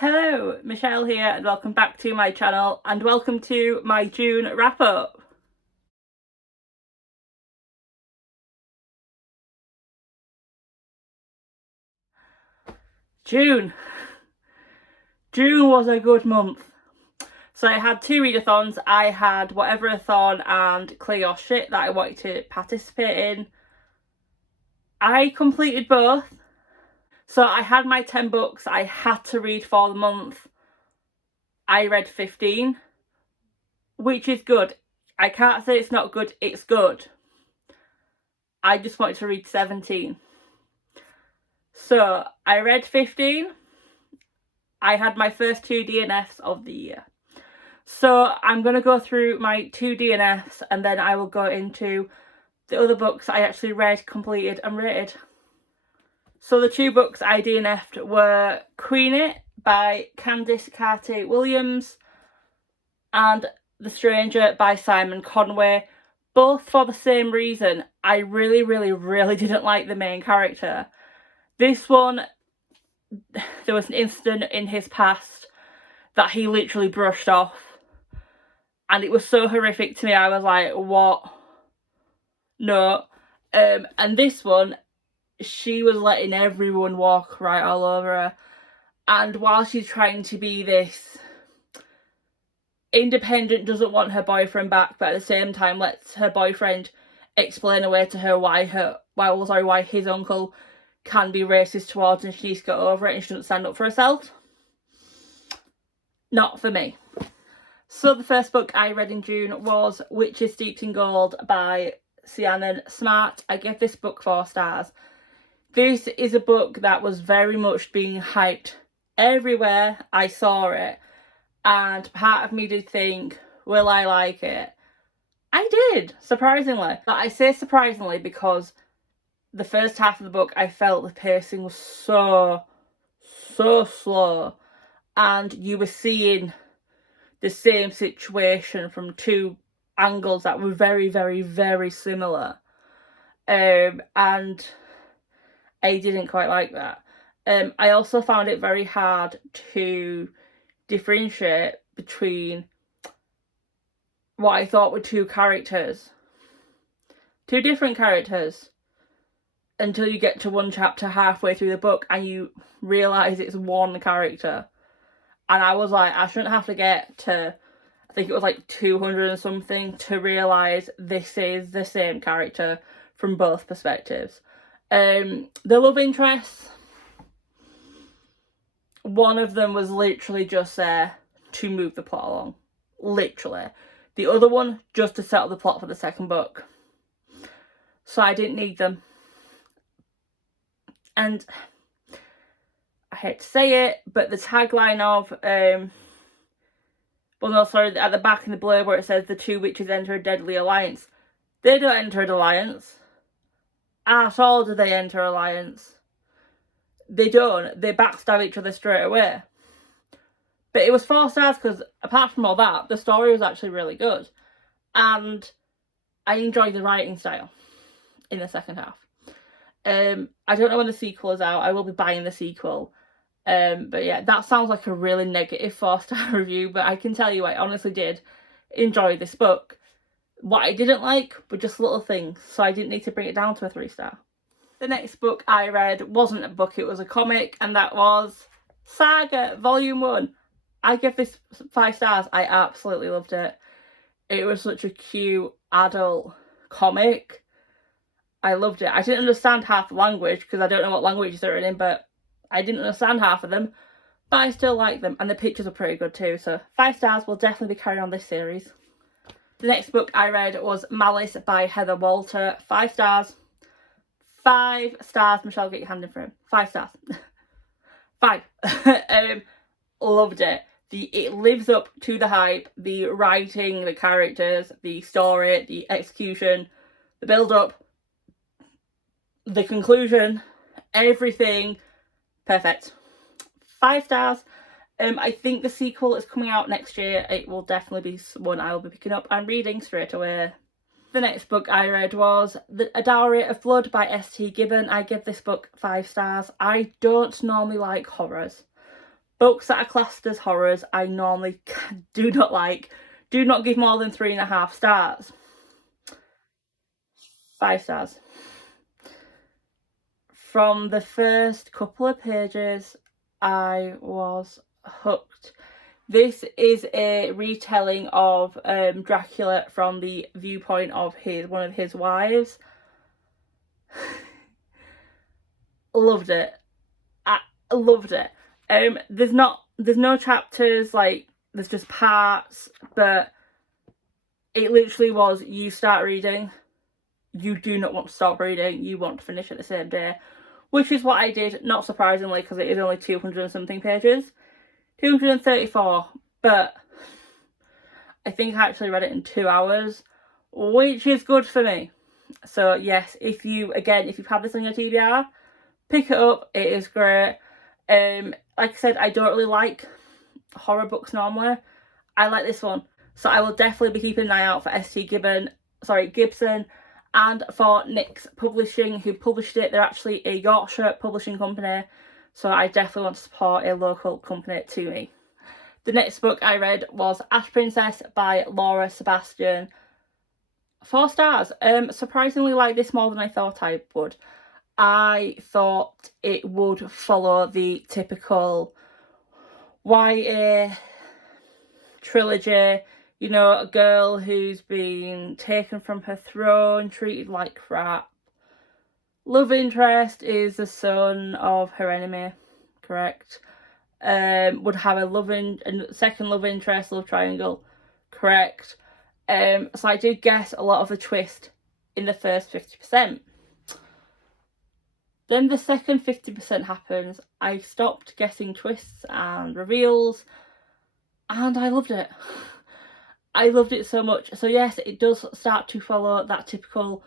Hello, Michelle here and welcome back to my channel and welcome to my June wrap up. June was a good month. So I had two readathons. I had Whatever-a-thon and Clear Your Shit that I wanted to participate in. I completed both. So I had my 10 books I had to read for the month. I read 15, which is good. I can't say it's not good, it's good. I just wanted to read 17. So I read 15. I had my first 2 DNFs of the year. So I'm going to go through my 2 DNFs and then I will go into the other books I actually read, completed and rated. So the 2 books I DNF'd were Queen It by Candice Carty-Williams and The Stranger by Simon Conway, both for the same reason. I really didn't like the main character. This one, there was an incident in his past that he literally brushed off. And it was so horrific to me, I was like, what? No. And this one, she was letting everyone walk right all over her. And while she's trying to be this independent, doesn't want her boyfriend back, but at the same time lets her boyfriend explain away to her why his uncle can be racist towards her and she needs to get over it and she doesn't stand up for herself. Not for me. So the first book I read in June was Witches Steeped in Gold by Sianan Smart. I gave this book 4 stars. This is a book that was very much being hyped everywhere I saw it. And part of me did think, will I like it? I did, surprisingly. But I say surprisingly because the first half of the book I felt the pacing was so slow. And you were seeing the same situation from 2 angles that were very similar. And I didn't quite like that. I also found it very hard to differentiate between what I thought were 2 characters. 2 different characters. Until you get to one chapter halfway through the book and you realise it's one character. And I was like, I shouldn't have to get to, I think it was like 200 and something to realise this is the same character from both perspectives. The love interests, one of them was literally just there to move the plot along. Literally. The other one, just to set up the plot for the second book. So I didn't need them. And I hate to say it, but the tagline of, at the back in the blurb where it says the 2 witches enter a deadly alliance. They don't enter an alliance. At all do they enter an alliance. They don't. They backstab each other straight away. But it was 4 stars because apart from all that, the story was actually really good. And I enjoyed the writing style in the second half. I don't know when the sequel is out. I will be buying the sequel. But yeah, that sounds like a really negative 4-star review, but I can tell you I honestly did enjoy this book. What I didn't like were just little things, so I didn't need to bring it down to a 3-star. The next book I read wasn't a book, it was a comic, and that was Saga Volume 1. I give this 5 stars. I absolutely loved it. It was such a cute adult comic. I loved it. I didn't understand half the language because I don't know what languages they're in, but I didn't understand half of them. But I still like them, and the pictures are pretty good too. So 5 stars, will definitely be carrying on this series. The next book I read was Malice by Heather Walter. 5 stars. 5 stars. Michelle, get your hand in frame. 5 stars. 5. Loved it. It lives up to the hype. The writing, the characters, the story, the execution, the build-up, the conclusion, everything. Perfect. 5 stars. I think the sequel is coming out next year. It will definitely be one I will be picking up and reading straight away. The next book I read was A Dowry of Blood by S.T. Gibbon. I give this book 5 stars. I don't normally like horrors, Books that are classed as horrors, I normally do not like. Do not give more than 3.5 stars. 5 stars. From the first couple of pages, I was hooked. This is a retelling of Dracula from the viewpoint of one of his wives. Loved it. I loved it. There's no chapters, like there's just parts, but it literally was, you start reading, you do not want to stop reading, you want to finish it the same day, which is what I did, not surprisingly, because it is only 200 and something pages. 234, but I think I actually read it in 2 hours, which is good for me. So yes, if you've had this on your TBR, pick it up, it is great. Like I said, I don't really like horror books normally. I like this one. So I will definitely be keeping an eye out for Gibson, and for Nick's Publishing, who published it. They're actually a Yorkshire publishing company, so I definitely want to support a local company to me. The next book I read was Ash Princess by Laura Sebastian. 4 stars. Surprisingly like this more than I thought I would. I thought it would follow the typical YA trilogy, you know, a girl who's been taken from her throne, treated like crap. Love interest is the son of her enemy, correct? Would have a second love interest, love triangle, correct? So I did guess a lot of the twist in the first 50%. Then the second 50% happens. I stopped guessing twists and reveals, and I loved it. I loved it so much. So yes, it does start to follow that typical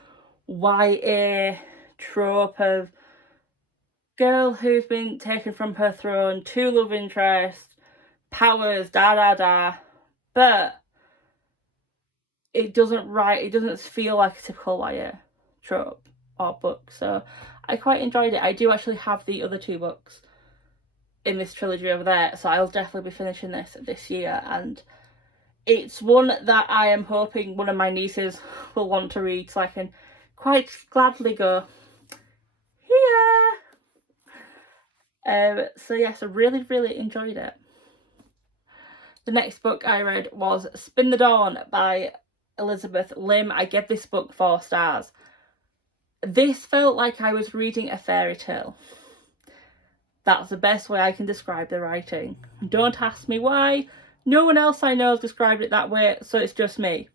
YA trope of girl who's been taken from her throne, 2 love interests, powers, but it doesn't feel like a typical YA trope or book. So I quite enjoyed it. I do actually have the other 2 books in this trilogy over there, so I'll definitely be finishing this year, and it's one that I am hoping one of my nieces will want to read, so I can quite gladly go, here! So yes, I really, really enjoyed it. The next book I read was Spin the Dawn by Elizabeth Lim. I gave this book 4 stars. This felt like I was reading a fairy tale. That's the best way I can describe the writing. Don't ask me why. No one else I know has described it that way, so it's just me.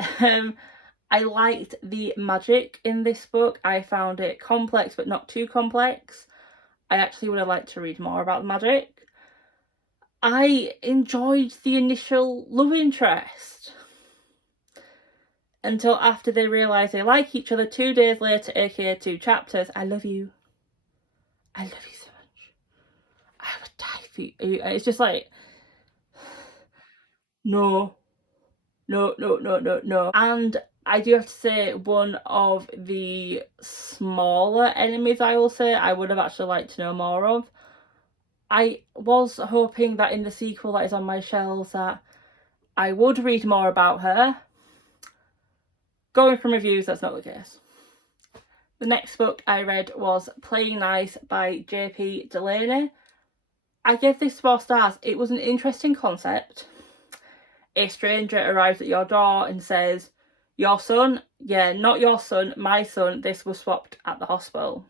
I liked the magic in this book. I found it complex, but not too complex. I actually would have liked to read more about the magic. I enjoyed the initial love interest, until after they realise they like each other 2 days later, aka 2 chapters. I love you. I love you so much. I would die for you. It's just like, no. And I do have to say, one of the smaller enemies, I will say, I would have actually liked to know more of. I was hoping that in the sequel that is on my shelves that I would read more about her. Going from reviews, that's not the case. The next book I read was Playing Nice by J.P. Delaney. I gave this 4 stars. It was an interesting concept. A stranger arrives at your door and says, your son? Yeah, not your son, my son. This was swapped at the hospital.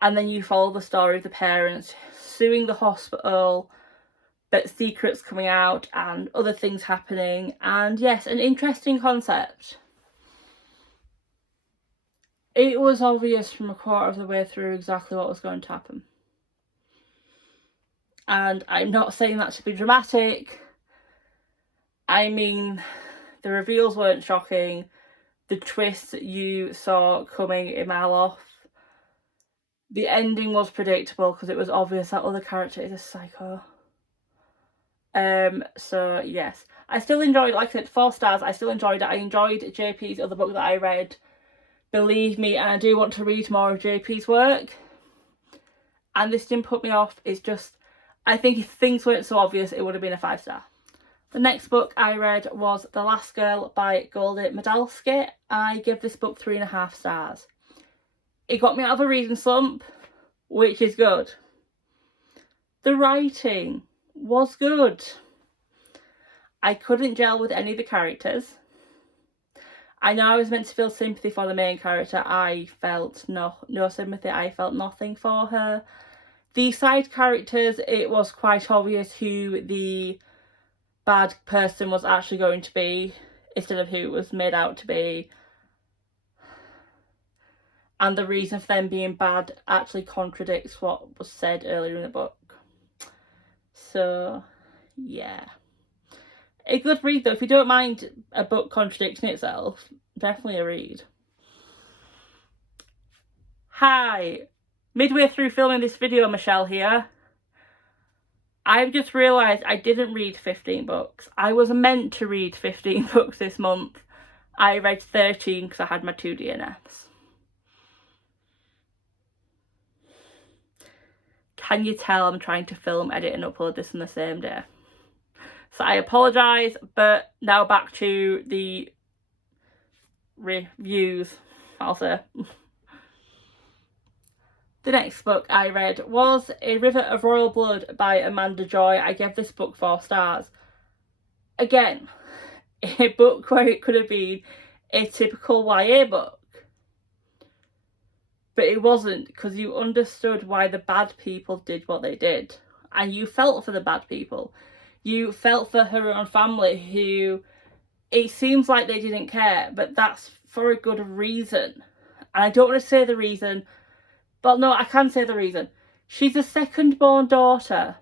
And then you follow the story of the parents suing the hospital, but secrets coming out and other things happening. And yes, an interesting concept. It was obvious from a quarter of the way through exactly what was going to happen. And I'm not saying that to be dramatic. I mean, the reveals weren't shocking. The twists you saw coming a mile off. The ending was predictable because it was obvious that other character is a psycho. So yes, I still enjoyed, like I said, 4 stars. I still enjoyed it. I enjoyed JP's other book that I read. Believe me, and I do want to read more of JP's work. and this didn't put me off. It's just, I think if things weren't so obvious, it would have been a 5-star. The next book I read was The Last Girl by Goldie Medalski. I give this book 3.5 stars. It got me out of a reading slump, which is good. The writing was good. I couldn't gel with any of the characters. I know I was meant to feel sympathy for the main character. I felt no sympathy. I felt nothing for her. The side characters, it was quite obvious who the bad person was actually going to be instead of who it was made out to be. And the reason for them being bad actually contradicts what was said earlier in the book. So, yeah. A good read though. If you don't mind a book contradicting itself, definitely a read. Hi! Midway through filming this video, Michelle here. I've just realised I didn't read 15 books. I was meant to read 15 books this month. I read 13 because I had my 2 DNFs. Can you tell I'm trying to film, edit and upload this on the same day? So I apologise, but now back to the reviews, I'll say. The next book I read was A River of Royal Blood by Amanda Joy. I gave this book 4 stars. Again, a book where it could have been a typical YA book. But it wasn't, because you understood why the bad people did what they did. And you felt for the bad people. You felt for her own family who, it seems like they didn't care, but that's for a good reason. And I don't want to say the reason, but no, I can say the reason. She's a second-born daughter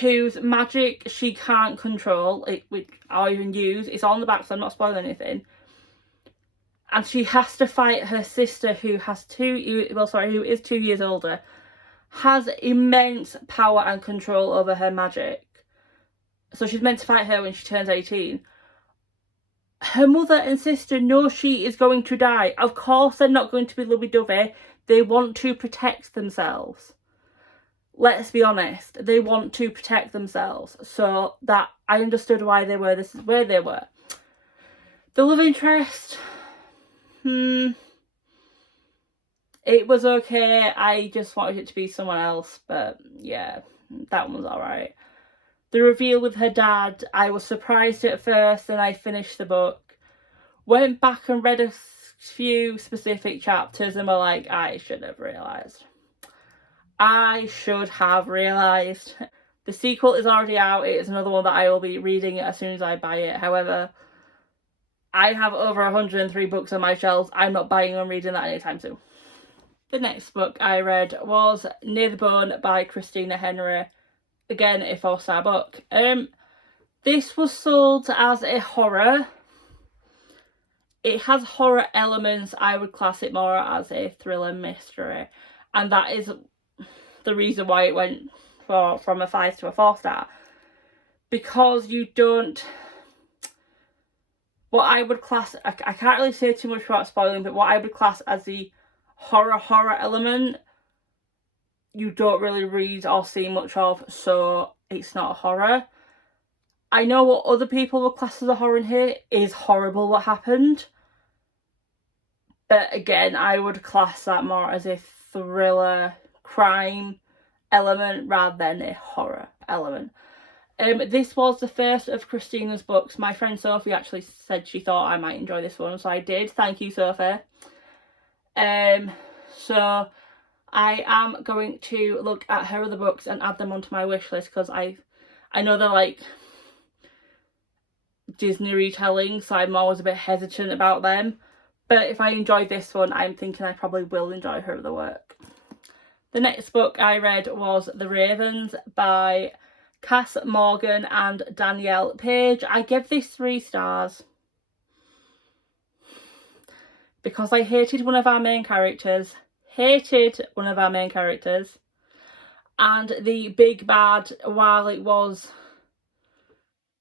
whose magic she can't control, or even use. It's on the back, so I'm not spoiling anything. And she has to fight her sister who is 2 years older, has immense power and control over her magic. So she's meant to fight her when she turns 18. Her mother and sister know she is going to die. Of course they're not going to be lovey-dovey. They want to protect themselves. Let's be honest. They want to protect themselves. So that I understood why they were. This is where they were. The love interest... It was okay. I just wanted it to be someone else, but yeah, that one was alright. The reveal with her dad, I was surprised at first, and I finished the book. Went back and read a few specific chapters and were like, I should have realised. I should have realised. The sequel is already out. It is another one that I will be reading as soon as I buy it. However, I have over 103 books on my shelves. I'm not buying and reading that anytime soon. The next book I read was Near the Bone by Christina Henry. Again, a 4-star book. This was sold as a horror. It has horror elements. I would class it more as a thriller mystery. And that is the reason why it went from a 5 to a 4-star. Because you don't... What I would class... I can't really say too much without spoiling, but what I would class as the horror element, you don't really read or see much of, so it's not a horror. I know what other people will class as a horror in here is horrible what happened. But again, I would class that more as a thriller, crime element rather than a horror element. This was the first of Christina's books. My friend Sophie actually said she thought I might enjoy this one, so I did. Thank you, Sophie. So I am going to look at her other books and add them onto my wish list, because I know they're like Disney retellings, so I'm always a bit hesitant about them. But if I enjoy this one, I'm thinking I probably will enjoy her other work. The next book I read was The Ravens by Cass Morgan and Danielle Page. I give this 3 stars. Because I hated one of our main characters. And the big bad, while it was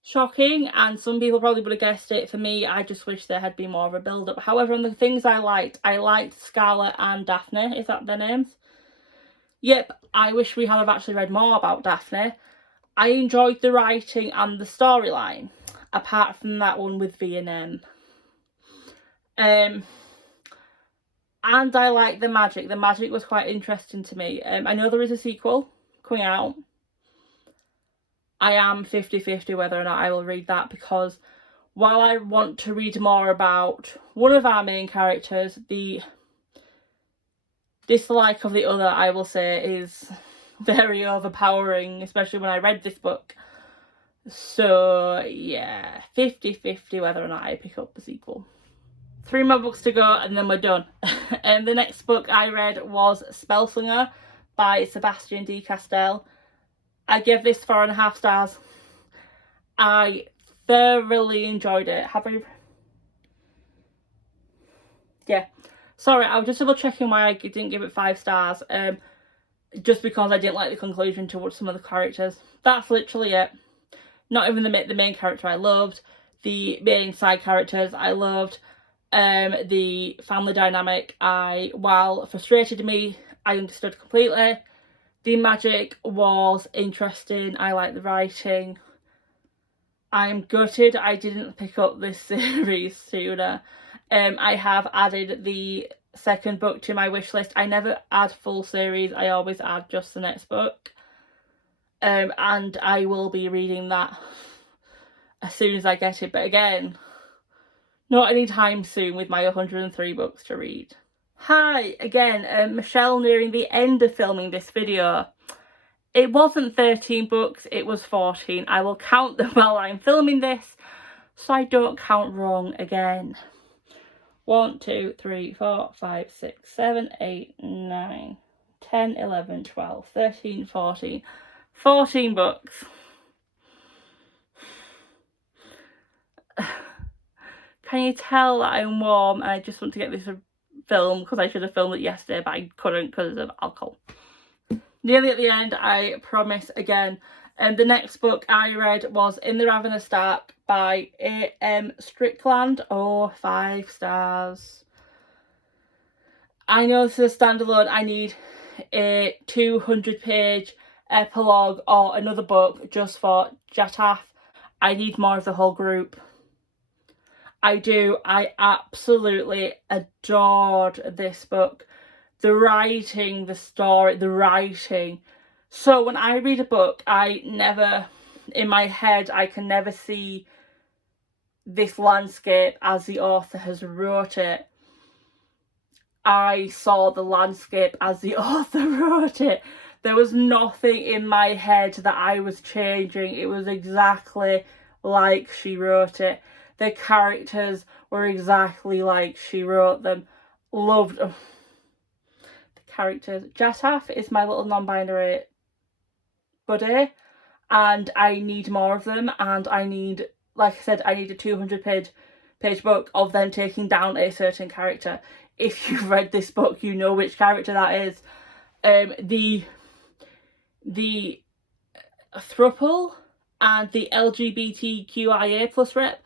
shocking and some people probably would have guessed it, for me, I just wish there had been more of a build-up. However, on the things I liked Scarlett and Daphne, is that their names? Yep, I wish we had have actually read more about Daphne. I enjoyed the writing and the storyline, apart from that one with V and M. And I like the magic. The magic was quite interesting to me. I know there is a sequel coming out. I am 50-50 whether or not I will read that, because while I want to read more about one of our main characters, the dislike of the other, I will say, is very overpowering, especially when I read this book. So yeah, 50-50 whether or not I pick up the sequel. 3 more books to go and then we're done. And the next book I read was Spellslinger by Sebastian D. Castell. I gave this 4.5 stars. I thoroughly enjoyed it. Yeah. Sorry, I was just double checking why I didn't give it 5 stars. Just because I didn't like the conclusion towards some of the characters. That's literally it. Not even the main character I loved. The main side characters I loved. The family dynamic, while frustrated me, I understood completely. The magic was interesting. I liked the writing. I'm gutted I didn't pick up this series sooner. I have added the second book to my wish list. I never add full series. I always add just the next book. And I will be reading that as soon as I get it. But again, not anytime soon with my 103 books to read. Hi again, Michelle nearing the end of filming this video. It wasn't 13 books, it was 14. I will count them while I'm filming this, so I don't count wrong again. 1, 2, 3, 4, 5, 6, 7, 8, 9, 10, 11, 12, 13, 14. 14 books. Can you tell that I'm warm and I just want to get this filmed, because I should have filmed it yesterday but I couldn't because of alcohol. Nearly at the end, I promise again. And the next book I read was In the Ravenous Stark by A.M. Strickland. Oh, 5 stars. I know this is a standalone. I need a 200-page epilogue or another book just for Jataf. I need more of the whole group. I do. I absolutely adored this book. The writing, the story, the writing. So when I read a book, in my head, I can never see this landscape as the author has wrote it. I saw the landscape as the author wrote it. There was nothing in my head that I was changing. It was exactly like she wrote it. The characters were exactly like she wrote them. Loved them. The characters. Jataf is my little non-binary buddy, and I need more of them, and I need, like I said, I need a 200-page book of them taking down a certain character. If you've read this book, you know which character that is. The throuple and the LGBTQIA plus rep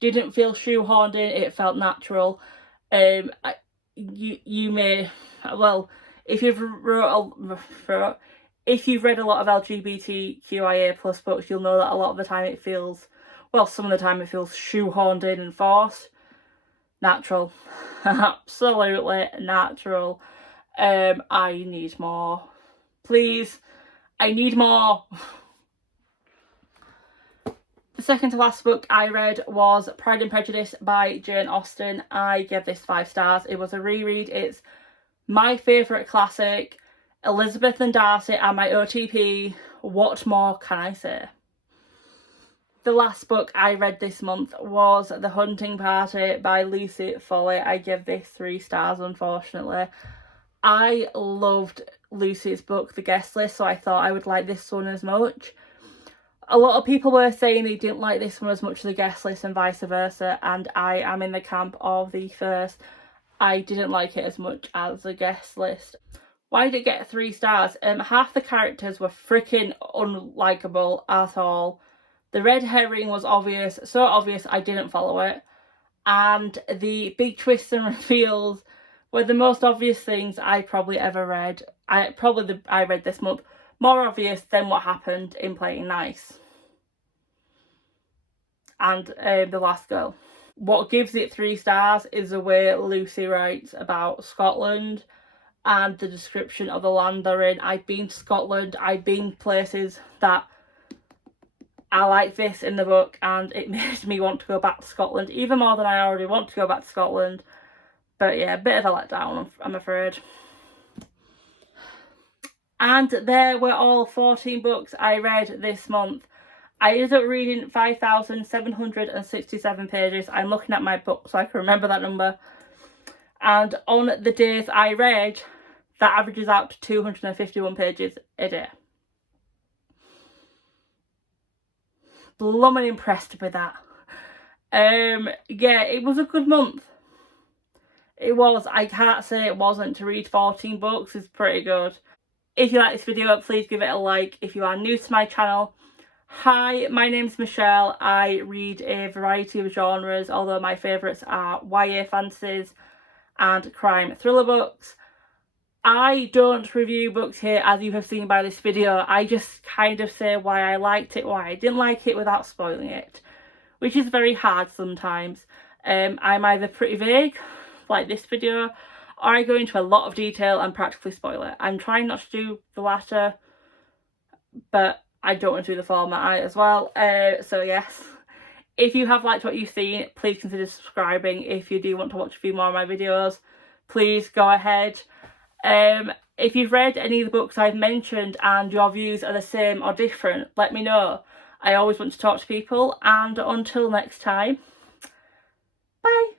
didn't feel shoehorned in. It felt natural. You may, well, if you've read a lot of LGBTQIA plus books, you'll know that a lot of the time it feels, well, some of the time it feels shoehorned in and forced. Natural. Absolutely natural. I need more. Please, I need more. The second to last book I read was Pride and Prejudice by Jane Austen. I gave this 5 stars. It was a reread. It's my favourite classic. Elizabeth and Darcy are my OTP. What more can I say? The last book I read this month was The Hunting Party by Lucy Foley. I give this 3 stars, unfortunately. I loved Lucy's book, The Guest List, so I thought I would like this one as much. A lot of people were saying they didn't like this one as much as The Guest List and vice versa, and I am in the camp of the first. I didn't like it as much as The Guest List. Why did it get 3 stars? Half the characters were freaking unlikable at all. The red herring was obvious, so obvious I didn't follow it. And the big twists and reveals were the most obvious things I probably ever read. I read this month, more obvious than what happened in Playing Nice and The Last Girl. What gives it 3 stars is the way Lucy writes about Scotland and the description of the land they're in. I've been to Scotland, I've been places that I like this in the book, and it made me want to go back to Scotland, even more than I already want to go back to Scotland. But yeah, a bit of a letdown, I'm afraid. And there were all 14 books I read this month. I ended up reading 5,767 pages. I'm looking at my book so I can remember that number. And on the days I read, that averages out to 251 pages a day. Blooming impressed with that. Yeah, it was a good month. It was. I can't say it wasn't. To read 14 books is pretty good. If you like this video, please give it a like. If you are new to my channel, hi, my name's Michelle. I read a variety of genres, although my favourites are YA fantasies and crime thriller books. I don't review books here, as you have seen by this video. I just kind of say why I liked it, why I didn't like it, without spoiling it, which is very hard sometimes. I'm either pretty vague, like this video, or I go into a lot of detail and practically spoil it. I'm trying not to do the latter, but I don't want to do the former as well. So yes, if you have liked what you've seen, please consider subscribing. If you do want to watch a few more of my videos, please go ahead. If you've read any of the books I've mentioned and your views are the same or different, let me know. I always want to talk to people, and until next time, bye.